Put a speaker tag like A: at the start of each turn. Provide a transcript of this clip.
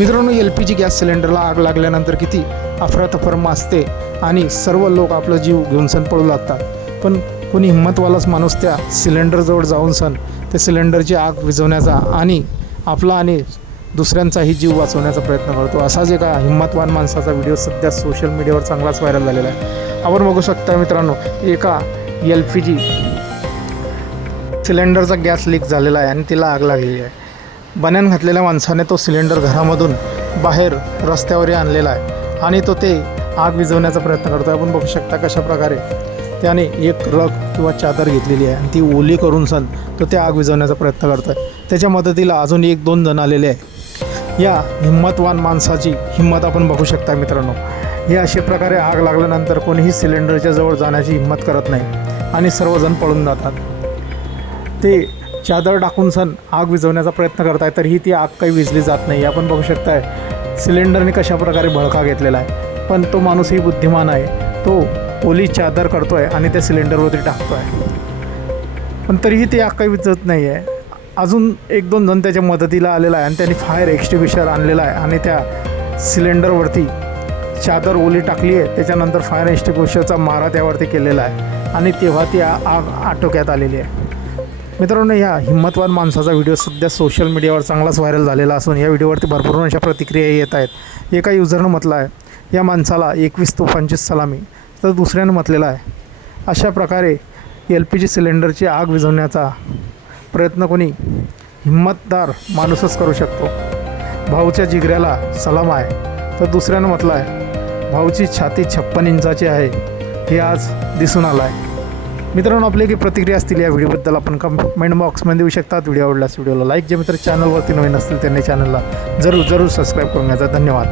A: मित्रांनो L P G gas सिलेंडरला आग लागल्यानंतर किती अफरातफर मासते आणि सर्व लोक आपला जीव घेऊन सण पळू लागतात. पण कोणी हिंमतवालाच माणूस त्या सिलेंडरजवळ जाऊन सण त्या सिलेंडरची आग विझवण्याचा आणि आपला आणि दुसऱ्यांचाही जीव वाचवण्याचा प्रयत्न करतो. असाच एका हिंमतवान माणसाचा व्हिडिओ सध्या सोशल मीडियावर चांगलाच व्हायरल झालेला आहे. आपण बघू शकता मित्रांनो एका एल पी जी सिलेंडरचा गॅस लीक झालेला आहे आणि तिला आग लागलेली आहे. बन्यान घातलेल्या माणसाने तो सिलेंडर घरामधून बाहेर रस्त्यावरही आणलेला आहे. आणि तो ते आग विझवण्याचा प्रयत्न करतो आहे आपण बघू शकता कशा प्रकारे त्याने एक रग किंवा चादर घेतलेली आहे. आणि ती ओली करून सण तो ते आग विझवण्याचा प्रयत्न करतो आहे त्याच्या मदतीला अजून एक दोन जण आलेले आहे या हिंमतवान माणसाची हिंमत आपण बघू शकता मित्रांनो. हे अशा प्रकारे आग लागल्यानंतर कोणीही सिलेंडरच्या जवळ जाण्याची हिंमत करत नाही. आणि सर्वजण पळून जातात. ते चादर टाकून सण आग विझवण्याचा प्रयत्न करताय तरीही ती आग काही विझली जात नाही. आपण बघू शकताय सिलेंडरने कशा प्रकारे भडका घेतलेला आहे. पण तो माणूसही बुद्धिमान आहे. तो ओली चादर करतो आहे आणि त्या सिलेंडरवरती टाकतो आहे पण तरीही ती आग काही विझत नाही आहे अजून एक दोन जण त्याच्या मदतीला आलेला आहे आणि त्यांनी फायर एक्स्टिब्युशर आणलेला आहे आणि त्या सिलेंडरवरती चादर ओली टाकली आहे. त्याच्यानंतर फायर एक्स्टिब्युशरचा मारा त्यावरती केलेला आहे आणि तेव्हा ती आग आटोक्यात आलेली आहे. मित्रांनो या हिंमतवान माणसाचा व्हिडिओ सध्या सोशल मीडियावर चांगलाच व्हायरल झालेला असून या व्हिडिओवरती भरपूर अशा प्रतिक्रिया येत आहेत. एका युजरनं म्हटलं आहे या माणसाला एकवीस तोफांची सलामी. तर दुसऱ्यानं म्हटलेलं आहे अशा प्रकारे एल पी जी सिलेंडरची आग विझवण्याचा प्रयत्न कोणी हिंमतदार माणूसच करू शकतो. भाऊच्या जिगऱ्याला सलाम आहे. तर दुसऱ्यानं म्हटलं आहे भाऊची छाती छप्पन इंचाची आहे हे आज दिसून आलं आहे मित्रांनो आपली की प्रतिक्रिया असतील या व्हिडिओबद्दल आपण कमेंट बॉक्समध्ये देऊ शकतात. व्हिडिओ आवडल्यास व्हिडिओला लाईक जे मित्र चॅनलवरती नवीन असतील त्यांनी चॅनलला जरूर जरूर सबस्क्राईब करून घ्यायचा धन्यवाद.